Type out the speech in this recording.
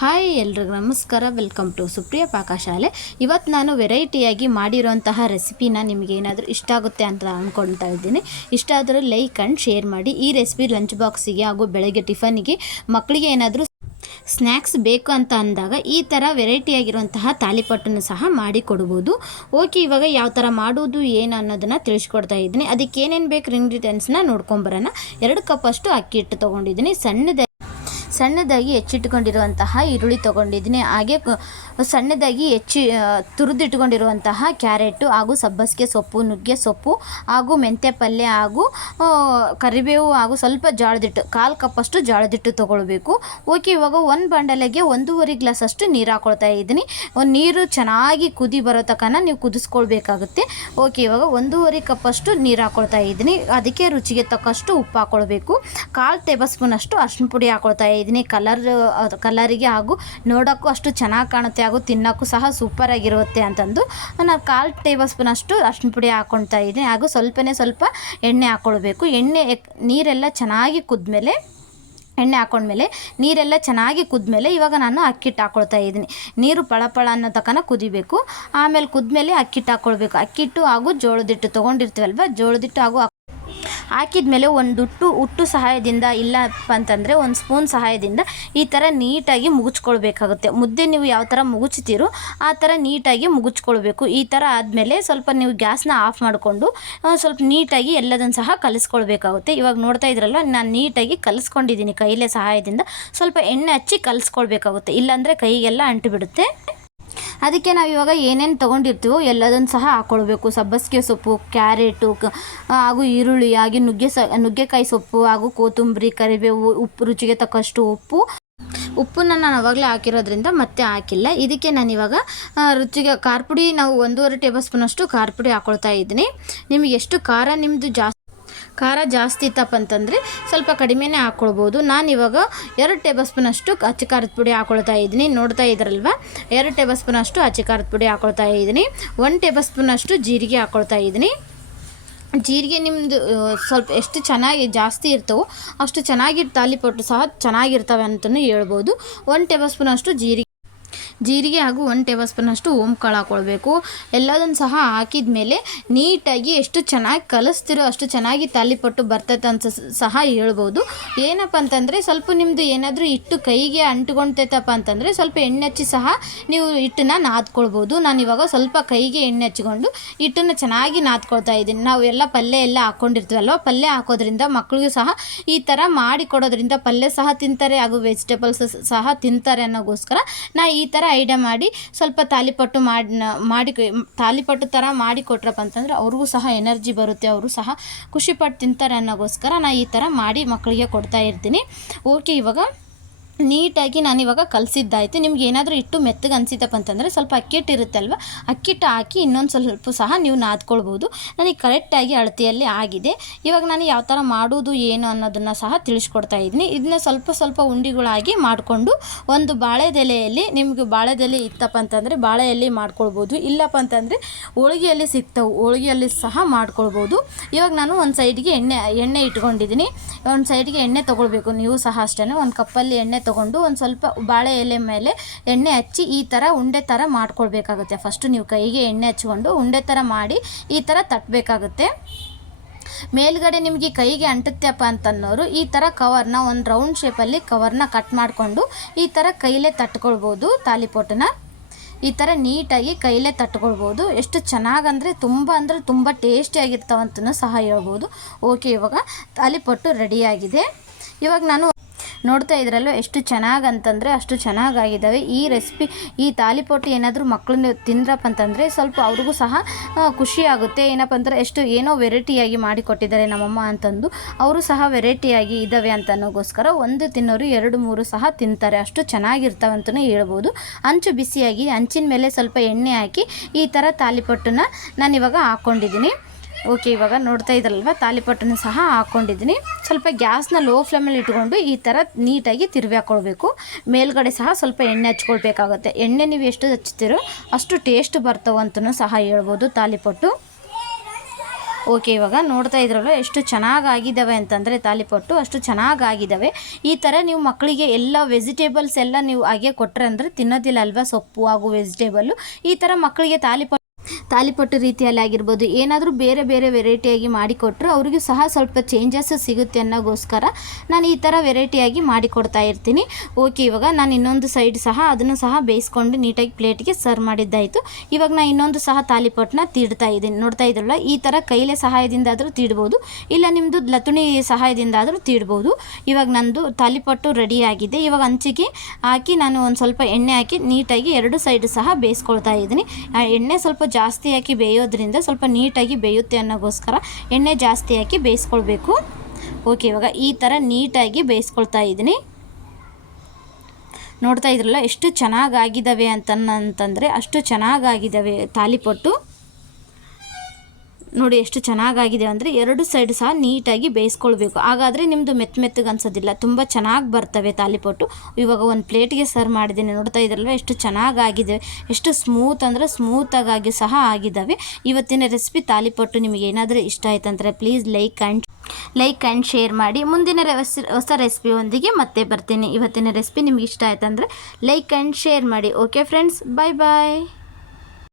Hi ಎಲ್ರಿಗೂ ನಮಸ್ಕಾರ. Welcome to Supriya Pakashale. ಇವತ್ತು ನಾನು ವೆರೈಟಿಯಾಗಿ ಮಾಡಿರೋಂತಹ ರೆಸಿಪಿನ ನಿಮಗೆ ಏನಾದರೂ ಇಷ್ಟ ಆಗುತ್ತೆ ಅಂತ ಅಂದ್ಕೊಳ್ತಾ ಇದ್ದೀನಿ. ಇಷ್ಟ ಆದರೂ ಲೈಕ್ ಆ್ಯಂಡ್ ಶೇರ್ ಮಾಡಿ. ಈ ರೆಸಿಪಿ ಲಂಚ್ ಬಾಕ್ಸಿಗೆ ಹಾಗೂ ಬೆಳಗ್ಗೆ ಟಿಫನ್ನಿಗೆ ಮಕ್ಕಳಿಗೆ ಏನಾದರೂ ಸ್ನ್ಯಾಕ್ಸ್ ಬೇಕು ಅಂತ ಅಂದಾಗ ಈ ಥರ ವೆರೈಟಿಯಾಗಿರುವಂತಹ ತಾಲಿಪಟ್ಟನ್ನು ಸಹ ಮಾಡಿ ಕೊಡ್ಬೋದು. ಓಕೆ, ಇವಾಗ ಯಾವ ಥರ ಮಾಡೋದು ಏನು ಅನ್ನೋದನ್ನು ತಿಳಿಸ್ಕೊಡ್ತಾ ಇದ್ದೀನಿ. ಅದಕ್ಕೆ ಏನೇನು ಬೇಕು ಇಂಗ್ರೀಡಿಯೆಂಟ್ಸ್ನ ನೋಡ್ಕೊಂಬರೋಣ. 2 ಕಪ್ ಅಷ್ಟು ಅಕ್ಕಿ ಹಿಟ್ಟು ತೊಗೊಂಡಿದ್ದೀನಿ. ಸಣ್ಣದಾಗಿ ಹೆಚ್ಚಿಟ್ಕೊಂಡಿರುವಂತಹ ಈರುಳ್ಳಿ ತೊಗೊಂಡಿದ್ದೀನಿ. ಹಾಗೆ ಸಣ್ಣದಾಗಿ ತುರಿದಿಟ್ಕೊಂಡಿರುವಂತಹ ಕ್ಯಾರೆಟು ಹಾಗೂ ಸಬ್ಬಸಿಗೆ ಸೊಪ್ಪು, ನುಗ್ಗೆ ಸೊಪ್ಪು ಹಾಗೂ ಮೆಂತ್ಯ ಪಲ್ಯ ಹಾಗೂ ಕರಿಬೇವು ಹಾಗೂ ಸ್ವಲ್ಪ ಜೋಳದಿಟ್ಟು, 1/4 ಕಪ್ಪಷ್ಟು ಜೋಳದಿಟ್ಟು ತೊಗೊಳ್ಬೇಕು. ಓಕೆ, ಇವಾಗ ಒಂದು ಬಾಂಡಲೆಗೆ 1.5 ಗ್ಲಾಸ್ ಅಷ್ಟು ನೀರು ಹಾಕ್ಕೊಳ್ತಾ ಇದ್ದೀನಿ. ನೀರು ಚೆನ್ನಾಗಿ ಕುದಿ ಬರೋ ತನಕ ನೀವು ಕುದಿಸ್ಕೊಳ್ಬೇಕಾಗುತ್ತೆ. ಓಕೆ, ಇವಾಗ 1.5 ಕಪ್ಪಷ್ಟು ನೀರು ಹಾಕ್ಕೊಳ್ತಾ ಇದ್ದೀನಿ. ಅದಕ್ಕೆ ರುಚಿಗೆ ತಕ್ಕಷ್ಟು ಉಪ್ಪು ಹಾಕ್ಕೊಳ್ಬೇಕು. 1/4 ಟೇಬಲ್ ಸ್ಪೂನ್ ಅಷ್ಟು ಅರಿಶಿನ ಪುಡಿ ಹಾಕ್ಕೊಳ್ತಾ ಇದ್ದೀನಿ. ಕಲರಿಗೆ ಹಾಗೂ ನೋಡೋಕ್ಕೂ ಅಷ್ಟು ಚೆನ್ನಾಗಿ ಕಾಣುತ್ತೆ ಹಾಗೂ ತಿನ್ನೋಕ್ಕೂ ಸಹ ಸೂಪರಾಗಿರುತ್ತೆ ಅಂತಂದು ನಾನು 1/4 ಟೇಬಲ್ ಸ್ಪೂನ್ ಅಷ್ಟು ಅರಿಶಿನ ಪುಡಿ ಹಾಕ್ಕೊಳ್ತಾ ಇದ್ದೀನಿ. ಹಾಗೂ ಸ್ವಲ್ಪ ಎಣ್ಣೆ ಹಾಕ್ಕೊಳ್ಬೇಕು. ನೀರೆಲ್ಲ ಚೆನ್ನಾಗಿ ಕುದ್ಮೇಲೆ ನೀರೆಲ್ಲ ಚೆನ್ನಾಗಿ ಕುದ್ಮೇಲೆ ಇವಾಗ ನಾನು ಅಕ್ಕಿಟ್ಟು ಹಾಕ್ಕೊಳ್ತಾ ಇದ್ದೀನಿ. ನೀರು ಪಳಪಳ ಅನ್ನೋ ತನಕ ಕುದಿಬೇಕು. ಆಮೇಲೆ ಕುದ್ಮೇಲೆ ಅಕ್ಕಿಟ್ಟು ಹಾಕ್ಕೊಳ್ಬೇಕು. ಅಕ್ಕಿಟ್ಟು ಹಾಗೂ ಜೋಳದಿಟ್ಟು ತೊಗೊಂಡಿರ್ತೀವಲ್ವ, ಜೋಳದಿಟ್ಟು ಹಾಗೂ ಹಾಕಿದ ಮೇಲೆ ಒಂದು ಹುಟ್ಟು ಸಹಾಯದಿಂದ, ಇಲ್ಲಪ್ಪ ಅಂತಂದರೆ ಒಂದು ಸ್ಪೂನ್ ಸಹಾಯದಿಂದ ಈ ಥರ ನೀಟಾಗಿ ಮುಗಿಸ್ಕೊಳ್ಬೇಕಾಗುತ್ತೆ. ಮುದ್ದೆ ನೀವು ಯಾವ ಥರ ಮುಗುಚ್ತೀರೋ ಆ ಥರ ನೀಟಾಗಿ ಮುಗಿಸ್ಕೊಳ್ಬೇಕು. ಈ ಥರ ಆದಮೇಲೆ ಸ್ವಲ್ಪ ನೀವು ಗ್ಯಾಸ್ನ ಆಫ್ ಮಾಡಿಕೊಂಡು ಸ್ವಲ್ಪ ನೀಟಾಗಿ ಎಲ್ಲದನ್ನು ಸಹ ಕಲಿಸ್ಕೊಳ್ಬೇಕಾಗುತ್ತೆ. ಇವಾಗ ನೋಡ್ತಾ ಇದ್ರಲ್ಲ, ನಾನು ನೀಟಾಗಿ ಕಲಿಸ್ಕೊಂಡಿದ್ದೀನಿ ಕೈಲೇ ಸಹಾಯದಿಂದ. ಸ್ವಲ್ಪ ಎಣ್ಣೆ ಹಚ್ಚಿ ಕಲಿಸ್ಕೊಳ್ಬೇಕಾಗುತ್ತೆ, ಇಲ್ಲಾಂದರೆ ಕೈಗೆಲ್ಲ ಅಂಟಿಬಿಡುತ್ತೆ. ಅದಕ್ಕೆ ನಾವು ಇವಾಗ ಏನೇನು ತೊಗೊಂಡಿರ್ತೀವೋ ಎಲ್ಲದನ್ನು ಸಹ ಹಾಕ್ಕೊಳ್ಬೇಕು. ಸಬ್ಬಸಿಗೆ ಸೊಪ್ಪು, ಕ್ಯಾರೆಟು ಹಾಗೂ ಈರುಳ್ಳಿ, ಹಾಗೆ ನುಗ್ಗೆಕಾಯಿ ಸೊಪ್ಪು ಹಾಗೂ ಕೊತ್ತಂಬರಿ, ಕರಿಬೇವು, ಉಪ್ಪು, ರುಚಿಗೆ ತಕ್ಕಷ್ಟು ಉಪ್ಪನ್ನು ನಾನು ಆವಾಗಲೇ ಹಾಕಿರೋದ್ರಿಂದ ಮತ್ತೆ ಹಾಕಿಲ್ಲ. ಇದಕ್ಕೆ ನಾನು ಇವಾಗ ರುಚಿಗೆ ಖಾರ ಪುಡಿ, ನಾವು 1.5 ಟೇಬಲ್ ಸ್ಪೂನ್ ಅಷ್ಟು ಖಾರ ಪುಡಿ ಹಾಕ್ಕೊಳ್ತಾ ಇದ್ದೀನಿ. ನಿಮಗೆ ಎಷ್ಟು ಖಾರ ಜಾಸ್ತಿ ಇತ್ತಪ್ಪ ಅಂತಂದರೆ ಸ್ವಲ್ಪ ಕಡಿಮೆನೇ ಹಾಕ್ಕೊಳ್ಬೋದು. ನಾನಿವಾಗ 2 ಟೇಬಲ್ ಸ್ಪೂನ್ ಅಷ್ಟು ಅಚ್ಚ ಖಾರದ ಪುಡಿ ಹಾಕ್ಕೊಳ್ತಾ ಇದ್ದೀನಿ. ನೋಡ್ತಾ ಇದ್ರಲ್ವ, 2 ಟೇಬಲ್ ಸ್ಪೂನ್ ಅಷ್ಟು ಅಚ್ಚ ಖಾರದ ಪುಡಿ ಹಾಕ್ಕೊಳ್ತಾ ಇದ್ದೀನಿ. 1 ಟೇಬಲ್ ಸ್ಪೂನ್ ಅಷ್ಟು ಜೀರಿಗೆ ಹಾಕ್ಕೊಳ್ತಾ ಇದ್ದೀನಿ. ಜೀರಿಗೆ ನಿಮ್ಮದು ಸ್ವಲ್ಪ ಎಷ್ಟು ಚೆನ್ನಾಗಿ ಜಾಸ್ತಿ ಇರ್ತವೋ ಅಷ್ಟು ಚೆನ್ನಾಗಿ ತಾಲಿಪಟ್ಟು ಸಹ ಚೆನ್ನಾಗಿರ್ತವೆ ಅಂತಲೂ ಹೇಳ್ಬೋದು. 1 ಟೇಬಲ್ ಸ್ಪೂನ್ ಅಷ್ಟು ಜೀರಿಗೆ ಹಾಗೂ 1 ಟೇಬಲ್ ಸ್ಪೂನ್ ಅಷ್ಟು ಓಂಕಾಳು ಹಾಕ್ಕೊಳ್ಬೇಕು. ಎಲ್ಲದನ್ನು ಸಹ ಹಾಕಿದ ಮೇಲೆ ನೀಟಾಗಿ ಎಷ್ಟು ಚೆನ್ನಾಗಿ ಕಲಿಸ್ತಿರೋ ಅಷ್ಟು ಚೆನ್ನಾಗಿ ತಾಲಿಪಟ್ಟು ಬರ್ತೈತೆ ಅಂತ ಸಹ ಹೇಳ್ಬೋದು. ಏನಪ್ಪ ಅಂತಂದರೆ ಸ್ವಲ್ಪ ನಿಮ್ಮದು ಏನಾದರೂ ಹಿಟ್ಟು ಕೈಗೆ ಅಂಟ್ಕೊಳ್ತೈತಪ್ಪ ಅಂತಂದರೆ ಸ್ವಲ್ಪ ಎಣ್ಣೆ ಹಚ್ಚಿ ಸಹ ನೀವು ಹಿಟ್ಟನ್ನು ನಾದ್ಕೊಳ್ಬೋದು. ನಾನು ಇವಾಗ ಸ್ವಲ್ಪ ಕೈಗೆ ಎಣ್ಣೆ ಹಚ್ಕೊಂಡು ಹಿಟ್ಟನ್ನು ಚೆನ್ನಾಗಿ ನಾದ್ಕೊಳ್ತಾ ಇದ್ದೀನಿ. ನಾವು ಎಲ್ಲ ಪಲ್ಯ ಎಲ್ಲ ಹಾಕ್ಕೊಂಡಿರ್ತೀವಲ್ವ, ಪಲ್ಯ ಹಾಕೋದ್ರಿಂದ ಮಕ್ಕಳಿಗೂ ಸಹ ಈ ಥರ ಮಾಡಿ ಕೊಡೋದ್ರಿಂದ ಪಲ್ಯ ಸಹ ತಿಂತಾರೆ ಹಾಗೂ ವೆಜಿಟೇಬಲ್ಸ್ ಸಹ ತಿಂತಾರೆ ಅನ್ನೋಗೋಸ್ಕರ ನಾ ಈ ಥರ ಐಡಿಯಾ ಮಾಡಿ ಸ್ವಲ್ಪ ತಾಲಿಪಟ್ಟು ಥರ ಮಾಡಿ ಕೊಟ್ರಪ್ಪ ಅಂತಂದರೆ ಅವ್ರಿಗೂ ಸಹ ಎನರ್ಜಿ ಬರುತ್ತೆ, ಅವರು ಸಹ ಖುಷಿಪಟ್ಟು ತಿಂತಾರೆ ಅನ್ನೋಗೋಸ್ಕರ ನಾನು ಈ ಥರ ಮಾಡಿ ಮಕ್ಕಳಿಗೆ ಕೊಡ್ತಾ ಇರ್ತೀನಿ. ಓಕೆ, ಇವಾಗ ನೀಟಾಗಿ ನಾನಿವಾಗ ಕಲಸಿದ್ದಾಯಿತು. ನಿಮ್ಗೆ ಏನಾದರೂ ಹಿಟ್ಟು ಮೆತ್ತಗೆ ಅನಿಸಿತಪ್ಪ ಅಂತಂದರೆ ಸ್ವಲ್ಪ ಅಕ್ಕಿಟ್ಟು ಇರುತ್ತಲ್ವ, ಅಕ್ಕಿಟ್ಟು ಹಾಕಿ ಇನ್ನೊಂದು ಸ್ವಲ್ಪ ಸಹ ನೀವು ನಾದ್ಕೊಳ್ಬೋದು. ನನಗೆ ಕರೆಕ್ಟಾಗಿ ಅಳತೆಯಲ್ಲಿ ಆಗಿದೆ. ಇವಾಗ ನಾನು ಯಾವ ಥರ ಮಾಡೋದು ಏನು ಅನ್ನೋದನ್ನು ಸಹ ತಿಳಿಸ್ಕೊಡ್ತಾ ಇದ್ದೀನಿ. ಇದನ್ನ ಸ್ವಲ್ಪ ಉಂಡಿಗಳಾಗಿ ಮಾಡಿಕೊಂಡು ಒಂದು ಬಾಳೆದೆಲೆಯಲ್ಲಿ, ನಿಮಗೆ ಬಾಳೆದೆಲೆ ಇತ್ತಪ್ಪ ಅಂತಂದರೆ ಬಾಳೆ ಎಲೆ ಮಾಡ್ಕೊಳ್ಬೋದು. ಇಲ್ಲಪ್ಪ ಅಂತಂದರೆ ಹೋಳಿಗೆಯಲ್ಲಿ ಸಿಗ್ತವೆ, ಹೋಳಿಗೆಯಲ್ಲಿ ಸಹ ಮಾಡ್ಕೊಳ್ಬೋದು. ಇವಾಗ ನಾನು ಒಂದು ಸೈಡ್ಗೆ ಎಣ್ಣೆ ಇಟ್ಕೊಂಡಿದ್ದೀನಿ. ಒಂದು ಸೈಡ್ಗೆ ಎಣ್ಣೆ ತೊಗೊಳ್ಬೇಕು. ನೀವು ಸಹ ಅಷ್ಟೇ ಒಂದು ಕಪ್ಪಲ್ಲಿ ಎಣ್ಣೆ ತೊಗೊಂಡು ಒಂದು ಸ್ವಲ್ಪ ಬಾಳೆ ಎಲೆ ಮೇಲೆ ಎಣ್ಣೆ ಹಚ್ಚಿ ಈ ಥರ ಉಂಡೆ ಥರ ಮಾಡ್ಕೊಳ್ಬೇಕಾಗುತ್ತೆ. ಫಸ್ಟು ನೀವು ಕೈಗೆ ಎಣ್ಣೆ ಹಚ್ಕೊಂಡು ಉಂಡೆ ಥರ ಮಾಡಿ ಈ ಥರ ತಟ್ಟಬೇಕಾಗುತ್ತೆ. ಮೇಲ್ಗಡೆ ನಿಮಗೆ ಕೈಗೆ ಅಂಟುತ್ತೆಪ್ಪ ಅಂತನ್ನೋರು ಈ ಥರ ಕವರ್ನ ಒಂದು ರೌಂಡ್ ಶೇಪಲ್ಲಿ ಕವರ್ನ ಕಟ್ ಮಾಡಿಕೊಂಡು ಈ ಥರ ಕೈಲೇ ತಟ್ಕೊಳ್ಬೋದು. ತಾಲಿಪಟ್ಟನ್ನ ಈ ಥರ ನೀಟಾಗಿ ಕೈಲೇ ತಟ್ಕೊಳ್ಬೋದು. ಎಷ್ಟು ಚೆನ್ನಾಗಂದರೆ ತುಂಬ ಟೇಸ್ಟಿಯಾಗಿರ್ತಾವಂತನೂ ಸಹ ಹೇಳ್ಬೋದು. ಓಕೆ, ಇವಾಗ ತಾಲಿಪಟ್ಟು ರೆಡಿಯಾಗಿದೆ. ಇವಾಗ ನಾನು ನೋಡ್ತಾ ಇದ್ರಲ್ಲೋ ಎಷ್ಟು ಚೆನ್ನಾಗಂತಂದರೆ ಅಷ್ಟು ಚೆನ್ನಾಗಾಗಿದ್ದಾವೆ. ಈ ರೆಸಿಪಿ, ಈ ತಾಲಿಪಟ್ಟು ಏನಾದರೂ ಮಕ್ಕಳನ್ನ ತಿಂದ್ರಪ್ಪ ಅಂತಂದರೆ ಸ್ವಲ್ಪ ಅವ್ರಿಗೂ ಸಹ ಖುಷಿ ಆಗುತ್ತೆ. ಏನಪ್ಪ ಅಂದರೆ ಏನೋ ವೆರೈಟಿಯಾಗಿ ಮಾಡಿಕೊಟ್ಟಿದ್ದಾರೆ ನಮ್ಮಮ್ಮ ಅಂತಂದು ಅವರು ಸಹ ವೆರೈಟಿಯಾಗಿ ಇದ್ದಾವೆ ಅಂತ ಅನ್ನೋಗೋಸ್ಕರ ಒಂದು ತಿನ್ನೋರು 2-3 ಸಹ ತಿಂತಾರೆ. ಅಷ್ಟು ಚೆನ್ನಾಗಿರ್ತಾವಂತಲೂ ಹೇಳ್ಬೋದು. ಹಂಚು ಬಿಸಿಯಾಗಿ ಹಂಚಿನ ಮೇಲೆ ಸ್ವಲ್ಪ ಎಣ್ಣೆ ಹಾಕಿ ಈ ಥರ ತಾಲಿಪಟ್ಟನ್ನ ನಾನಿವಾಗ ಹಾಕ್ಕೊಂಡಿದ್ದೀನಿ. ಓಕೆ, ಇವಾಗ ನೋಡ್ತಾ ಇದ್ರಲ್ವ, ತಾಲಿಪಟ್ಟನ್ನು ಸಹ ಹಾಕ್ಕೊಂಡಿದ್ದೀನಿ. ಸ್ವಲ್ಪ ಗ್ಯಾಸ್ನ ಲೋ ಫ್ಲೇಮಲ್ಲಿ ಇಟ್ಕೊಂಡು ಈ ಥರ ನೀಟಾಗಿ ತಿರುವಿ ಹಾಕ್ಕೊಳ್ಬೇಕು. ಮೇಲ್ಗಡೆ ಸಹ ಸ್ವಲ್ಪ ಎಣ್ಣೆ ಹಚ್ಕೊಳ್ಬೇಕಾಗುತ್ತೆ. ಎಣ್ಣೆ ನೀವು ಎಷ್ಟು ಹಚ್ತೀರೋ ಅಷ್ಟು ಟೇಸ್ಟ್ ಬರ್ತಾವಂತನೂ ಸಹ ಹೇಳ್ಬೋದು ತಾಲಿಪಟ್ಟು. ಓಕೆ, ಇವಾಗ ನೋಡ್ತಾ ಇದ್ರಲ್ಲ ಎಷ್ಟು ಚೆನ್ನಾಗಾಗಿದ್ದಾವೆ ಅಂತಂದರೆ ತಾಲಿಪಟ್ಟು ಅಷ್ಟು ಚೆನ್ನಾಗಾಗಿದ್ದಾವೆ. ಈ ಥರ ನೀವು ಮಕ್ಕಳಿಗೆ ಎಲ್ಲ ವೆಜಿಟೇಬಲ್ಸ್ ಎಲ್ಲ ನೀವು ಹಾಗೆ ಕೊಟ್ಟರೆ ಅಂದರೆ ತಿನ್ನೋದಿಲ್ಲ ಅಲ್ವಾ, ಸೊಪ್ಪು ಹಾಗೂ ವೆಜಿಟೇಬಲ್ಲು. ಈ ಥರ ಮಕ್ಕಳಿಗೆ ತಾಲಿಪಟ್ಟು ರೀತಿಯಲ್ಲಿ ಆಗಿರ್ಬೋದು, ಏನಾದರೂ ಬೇರೆ ಬೇರೆ ವೆರೈಟಿಯಾಗಿ ಮಾಡಿಕೊಟ್ರು ಅವ್ರಿಗೂ ಸಹ ಸ್ವಲ್ಪ ಚೇಂಜಸ್ ಸಿಗುತ್ತೆ ಅನ್ನೋಗೋಸ್ಕರ ನಾನು ಈ ಥರ ವೆರೈಟಿಯಾಗಿ ಮಾಡಿಕೊಡ್ತಾ ಇರ್ತೀನಿ. ಓಕೆ, ಇವಾಗ ನಾನು ಇನ್ನೊಂದು ಸೈಡ್ ಸಹ ಅದನ್ನು ಸಹ ಬೇಯಿಸ್ಕೊಂಡು ನೀಟಾಗಿ ಪ್ಲೇಟ್ಗೆ ಸರ್ವ್ ಮಾಡಿದ್ದಾಯಿತು. ಇವಾಗ ನಾನು ಇನ್ನೊಂದು ಸಹ ತಾಲಿಪಟ್ಟನ್ನ ತೀಡ್ತಾ ಇದ್ದೀನಿ. ನೋಡ್ತಾ ಇದ್ರಲ್ಲ, ಈ ಥರ ಕೈಲೇ ಸಹಾಯದಿಂದ ಆದರೂ ತೀಡ್ಬೋದು, ಇಲ್ಲ ನಿಮ್ಮದು ಲತುಣಿ ಸಹಾಯದಿಂದ ಆದರೂ ತೀಡ್ಬೋದು. ಇವಾಗ ನಂದು ತಾಲಿಪಟ್ಟು ರೆಡಿಯಾಗಿದೆ. ಇವಾಗ ಹಂಚಿಗೆ ಹಾಕಿ ನಾನು ಒಂದು ಸ್ವಲ್ಪ ಎಣ್ಣೆ ಹಾಕಿ ನೀಟಾಗಿ ಎರಡು ಸೈಡ್ ಸಹ ಬೇಯಿಸ್ಕೊಳ್ತಾ ಇದ್ದೀನಿ. ಎಣ್ಣೆ ಸ್ವಲ್ಪ ಜಾಸ್ತಿ ಹಾಕಿ ಬೇಯೋದ್ರಿಂದ ಸ್ವಲ್ಪ ನೀಟಾಗಿ ಬೇಯುತ್ತೆ ಅನ್ನೋಗೋಸ್ಕರ ಎಣ್ಣೆ ಜಾಸ್ತಿ ಹಾಕಿ ಬೇಯಿಸ್ಕೊಳ್ಬೇಕು. ಓಕೆ, ಇವಾಗ ಈ ಥರ ನೀಟಾಗಿ ಬೇಯಿಸ್ಕೊಳ್ತಾ ಇದ್ದೀನಿ. ನೋಡ್ತಾ ಇದ್ರಲ್ಲ ಎಷ್ಟು ಚೆನ್ನಾಗಾಗಿದ್ದಾವೆ ಅಂತಂದರೆ ಅಷ್ಟು ಚೆನ್ನಾಗಾಗಿದ್ದಾವೆ ತಾಲಿಪಟ್ಟು. ನೋಡಿ ಎಷ್ಟು ಚೆನ್ನಾಗಾಗಿದೆ ಅಂದರೆ ಎರಡು ಸೈಡ್ ಸಹ ನೀಟಾಗಿ ಬೇಯಿಸ್ಕೊಳ್ಬೇಕು. ಹಾಗಾದರೆ ನಿಮ್ಮದು ಮೆತ್ತಗೆ ಅನ್ಸೋದಿಲ್ಲ, ತುಂಬ ಚೆನ್ನಾಗಿ ಬರ್ತವೆ ತಾಲಿಪಟ್ಟು. ಇವಾಗ ಒಂದು ಪ್ಲೇಟ್ಗೆ ಸರ್ವ್ ಮಾಡಿದ್ದೀನಿ. ನೋಡ್ತಾ ಇದ್ರಲ್ವ ಎಷ್ಟು ಚೆನ್ನಾಗಾಗಿದೆ, ಎಷ್ಟು ಸ್ಮೂತ್ ಅಂದರೆ ಸ್ಮೂತಾಗಿ ಸಹ ಆಗಿದ್ದಾವೆ. ಇವತ್ತಿನ ರೆಸಿಪಿ ತಾಲಿಪಟ್ಟು ನಿಮಗೆ ಏನಾದರೂ ಇಷ್ಟ ಆಯ್ತಂದರೆ ಪ್ಲೀಸ್ ಲೈಕ್ ಆ್ಯಂಡ್ ಶೇರ್ ಮಾಡಿ. ಮುಂದಿನ ಹೊಸ ರೆಸಿಪಿಯೊಂದಿಗೆ ಮತ್ತೆ ಬರ್ತೀನಿ. ಇವತ್ತಿನ ರೆಸಿಪಿ ನಿಮ್ಗೆ ಇಷ್ಟ ಆಯ್ತಂದರೆ ಲೈಕ್ ಆ್ಯಂಡ್ ಶೇರ್ ಮಾಡಿ. ಓಕೆ ಫ್ರೆಂಡ್ಸ್, ಬಾಯ್.